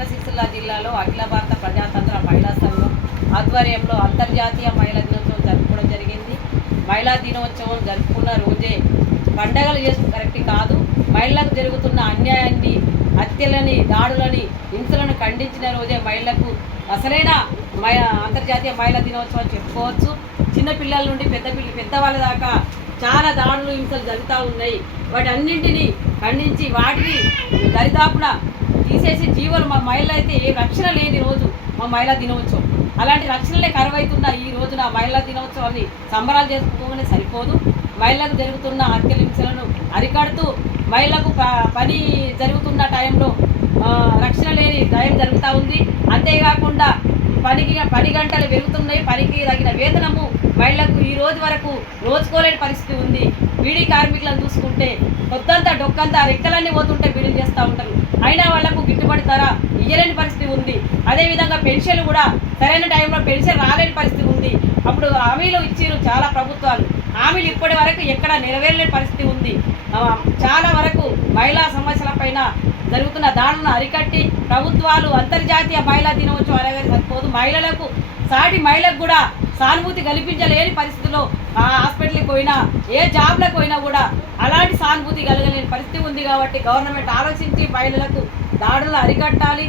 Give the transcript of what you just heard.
రాజన్న సిరిసిల్ల జిల్లాలో అఖిల భారత ప్రజాతంత్ర మహిళా సంఘం ఆధ్వర్యంలో అంతర్జాతీయ మహిళా దినోత్సవం జరుపుకోవడం జరిగింది. మహిళా దినోత్సవం జరుపుకున్న రోజే పండగలు చేసుకుని కరెక్ట్ కాదు. మహిళలకు జరుగుతున్న అన్యాయాన్ని, హత్యలని, దాడులని, హింసలను ఖండించిన రోజే మహిళలకు అసలైన అంతర్జాతీయ మహిళా దినోత్సవం చెప్పుకోవచ్చు. చిన్నపిల్లల నుండి పెద్దవాళ్ళ దాకా చాలా దాడులు, హింసలు జరుగుతూ ఉన్నాయి. వాటి అన్నింటినీ ఖండించి వాటిని దరిదాపున తీసేసి జీవులు మా మహిళలు అయితే ఏ రక్షణ లేని రోజు మా మహిళా దినోత్సవం. అలాంటి రక్షణలే కరువైతున్న ఈ రోజున మహిళా దినోత్సవాన్ని సంబరాలు చేసుకోగానే సరిపోదు. మహిళలకు జరుగుతున్న హత్యల, హింసలను అరికడుతూ మహిళలకు పని జరుగుతున్న టైంలో రక్షణ లేని టైం జరుగుతూ ఉంది. అంతేకాకుండా పని గంటలు పెరుగుతున్నాయి. పనికి తగిన వేతనము మహిళలకు ఈ రోజు వరకు రోజుకోలేని పరిస్థితి ఉంది. బీడీ కార్మికులను చూసుకుంటే కొద్దంతా డొక్కంతా రెక్కలన్నీ పోతుంటే బీడీలు చేస్తూ ఉంటారు. అయినా వాళ్లకు గిట్టుబడి ధర ఇయ్యలేని పరిస్థితి ఉంది. అదేవిధంగా పెన్షన్లు కూడా సరైన టైంలో పెన్షన్ రాలేని పరిస్థితి ఉంది. అప్పుడు హామీలు ఇచ్చిరు చాలా ప్రభుత్వాలు, హామీలు ఇప్పటి వరకు ఎక్కడ నెరవేరలేని పరిస్థితి ఉంది. చాలా వరకు మహిళా సమస్యల పైన జరుగుతున్న దాడులను అరికట్టి ప్రభుత్వాలు అంతర్జాతీయ మహిళా దినోత్సవం అనగానే సరిపోదు. మహిళలకు సాటి మహిళలకు కూడా సానుభూతి కల్పించలేని పరిస్థితిలో హాస్పిటల్కి పోయినా, ఏ జాబ్లకు పోయినా కూడా అలాంటి సానుభూతి కలగలేని పరిస్థితి ఉంది. కాబట్టి గవర్నమెంట్ ఆలోచించి మహిళలకు దాడులను అరికట్టాలి.